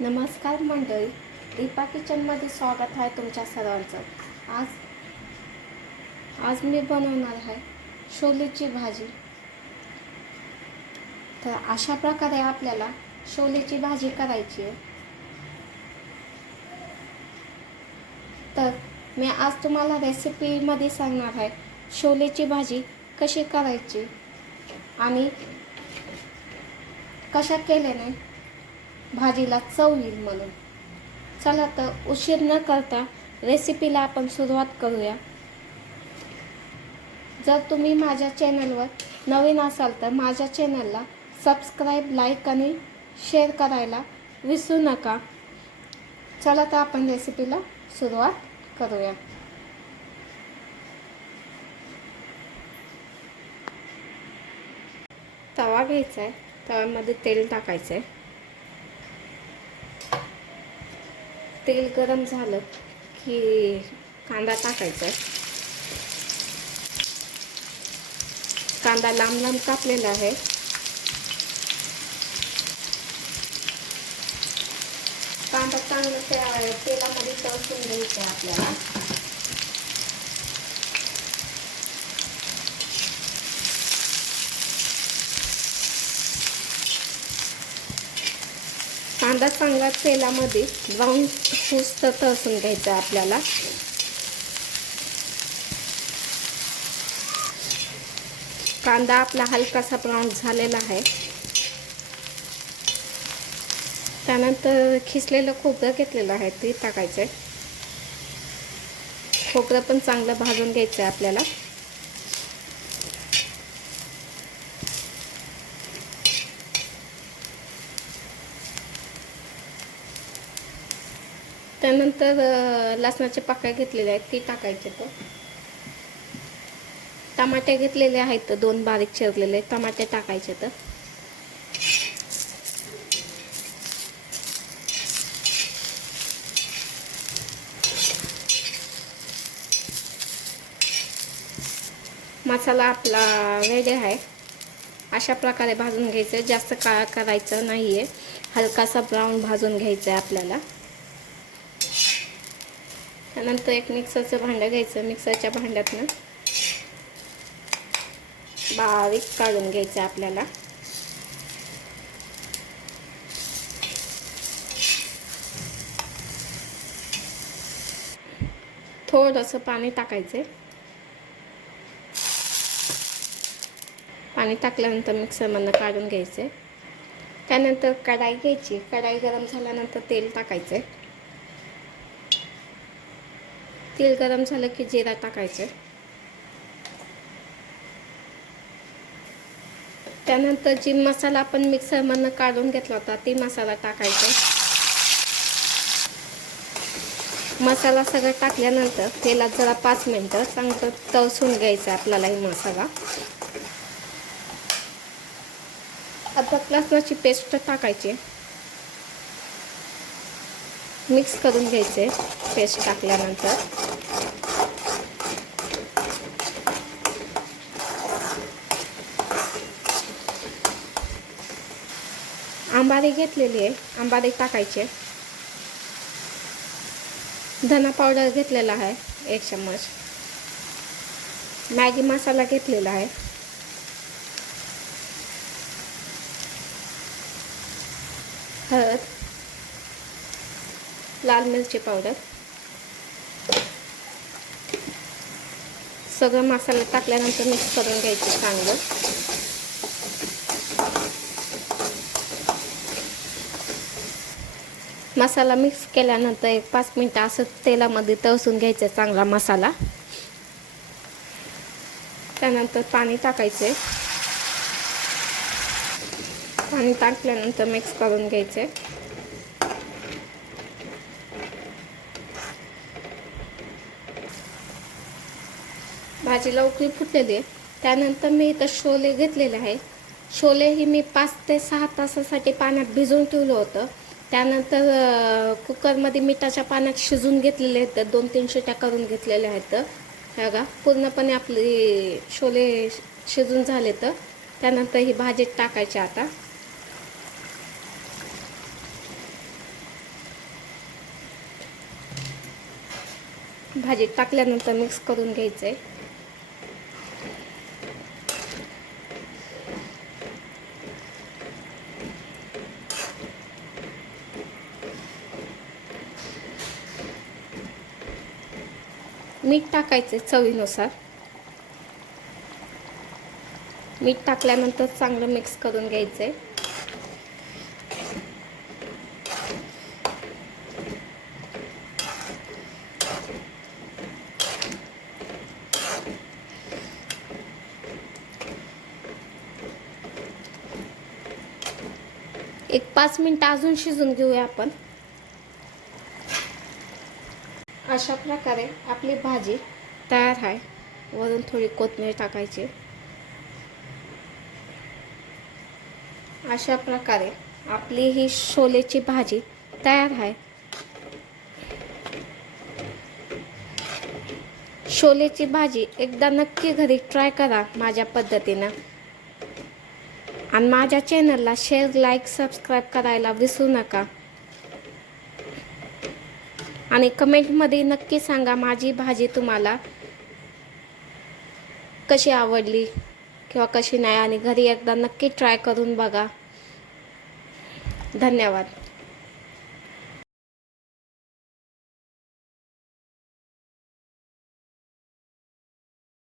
नमस्कार मंडळी, दीपा किचनमध्ये स्वागत आहे तुमच्या सर्वांचं। आज आज मी बनवणार आहे छोलेची भाजी। तर अशा प्रकारे आपल्याला छोलेची भाजी करायची आहे। तर मी आज तुम्हाला रेसिपीमध्ये सांगणार आहे छोलेची भाजी कशी करायची आणि कशा केल्याने भाजीला चव येईल म्हणून। चला तर उशीर न करता रेसिपीला आपण सुरुवात करूया। जर तुम्ही माझ्या चॅनलवर नवीन असाल तर माझ्या चॅनलला सबस्क्राईब, लाईक आणि शेअर करायला विसरू नका। चला तर आपण रेसिपीला सुरुवात करूया। तवा घ्यायचा आहे, तव्यामध्ये तेल टाकायचं आहे। तेल गरम झालं की कांदा टाकायचा आहे। कांदा लांब लांब कापलेला आहे। कांदा चांगलं तेलामध्ये तळून घ्यायचा आहे आपल्याला। कांदा चांगला तेलामध्ये ब्राऊन होईस्तोवर तळून घ्यायचा आहे आपल्याला। कांदा आपला हलकासा ब्राऊन झालेला आहे। त्यानंतर खिसलेलं खोबरं घेतलेलं आहे ते टाकायचं आहे। खोबरं पण चांगलं भाजून घ्यायचं आहे आपल्याला। त्यानंतर लसणाचे पाकळ्या घेतलेले आहेत ते टाकायचे। तो टमाटे घेतलेले आहेत, 2 बारीक चिरलेले टमाटे टाकायचे। तर मसाला आपला रेडी आहे। अशा प्रकारे भाजून घ्यायचं, जास्त काळा करायचं नाहीये, हलकासा ब्राऊन भाजून घ्यायचं आहे आपल्याला। त्यानंतर एक मिक्सरचं भांडं घ्यायचं, मिक्सरच्या भांड्यातनं बारीक काढून घ्यायचं आपल्याला। थोडंसं पाणी टाकायचं। पाणी टाकल्यानंतर मिक्सरमधनं काढून घ्यायचं। त्यानंतर कढाई घ्यायची, कढाई गरम झाल्यानंतर तेल टाकायचं। तेल गरम झालं की जिरा टाकायचं। त्यानंतर जी मसाला आपण मिक्सरमधनं काढून घेतला होता ती मसाला टाकायचा। मसाला सगळं टाकल्यानंतर तेलात जरा 5 मिनिटं चांगलं तळसून घ्यायचं आपल्याला ही मसाला। अद्रक लसणाची पेस्ट टाकायची, मिक्स करून घ्यायचे। पेस्ट टाकल्यानंतर आंबाडी घेतलेली आहे, आंबाडी टाकायचे। धना पावडर घेतलेला आहे 1 चम्मच। मॅगी मसाला घेतलेला आहे। हळद, लाल मिरची पावडर, सगळं मसाला टाकल्यानंतर मिक्स करून घ्यायचं चांगलं। मसाला मिक्स केल्यानंतर एक 5 मिनिटं असं तेलामध्ये तळसून घ्यायचं चांगला मसाला। त्यानंतर पाणी टाकायचे। पाणी टाकल्यानंतर मिक्स करून घ्यायचे। भाजीला उकळी फुटलेली आहे। त्यानंतर मी इथं छोले घेतलेले आहे। छोले ही मी 5 ते 6 तासासाठी पाण्यात भिजवून ठेवलं होतं। त्यानंतर कुकरमध्ये मिठाच्या पाण्यात शिजून घेतलेले आहेत, 2-3 शिट्या करून घेतलेल्या आहेत। बघा पूर्णपणे आपले छोले शिजून झाले। तर त्यानंतर ही भाजीत टाकायची। आता भाजीत टाकल्यानंतर मिक्स करून घ्यायचं आहे. मीठ टाकायचं चवीनुसार. मीठ टाकल्यानंतर चांगलं मिक्स करून घ्यायचं आहे. एक 5 मिनिटं अजून शिजून घेऊया आपण. अशा प्रकारे आपली भाजी तयार आहे. वरून थोडी कोथिंबीर टाकायची. अशा प्रकारे आपली ही छोलेची भाजी तयार आहे. छोलेची भाजी एकदा नक्की घरी ट्राय करा माझ्या पद्धतीनं. आणि माझ्या चॅनलला शेअर, लाईक, सबस्क्राईब करायला विसरू नका. आणि कमेंटमध्ये नक्की सांगा माझी भाजी तुम्हाला कशी आवडली किंवा कशी नाही. आणि घरी एकदा नक्की ट्राय करून बघा. धन्यवाद.